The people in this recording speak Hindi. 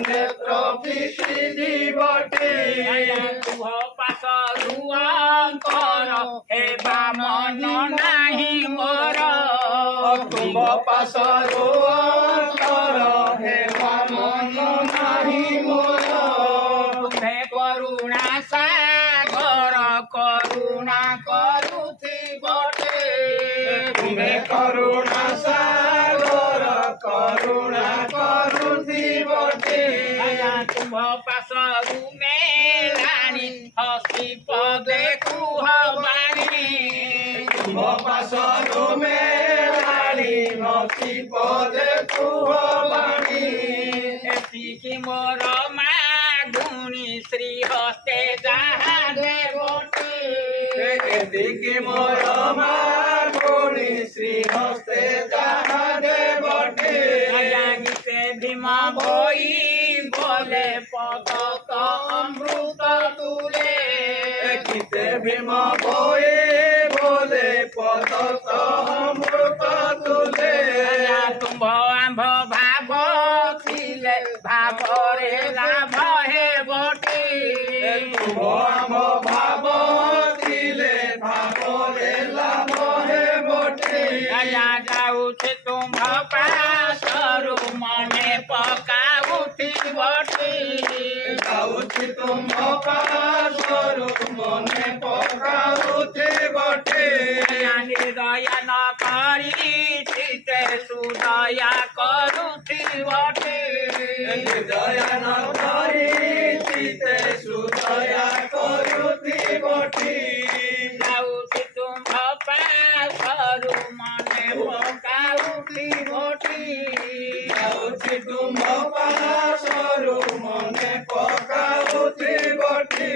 नेत्र पिसी बटे तुह पास रुआंकर हेबा मन नाही मोर तुम पास रुआंकर हेबा मन नाही मोर तुम्हें करुणा सागर करुणा करुथि बटे तुम्हें करुणा सागर करुणा करुथि बटे तुम पास रुमेलानी हसी पदे कुहबानी तुम पास रुमेलानी हसी पदे कुहबानी एतिकी मोर मागुणी श्री हस्ते जहाँ देवटी एतिकी मोर मागुणी श्री हस्ते जहाँ देवटी गीते भीम भई बोले पद अमृत तुले गीते भीम भई बोले पद अमृत तुले तुम आम्भ भाव थिले भावरे लाभ हे बटी तुम आम भाव थिले भावरे लाभ हे बटी जाऊछे तुम पासरु मने पकाउथि बटी जाऊछि तुम पासरु मने पकाउथि बटी दया न करी चिते सुदया करुथि बटी दया न करी चिते सुदया करुथि बटी जाऊछि तुम पासरु मने पकाउथि बटी जाऊछि तुम पासरु मने पकाउथि बटी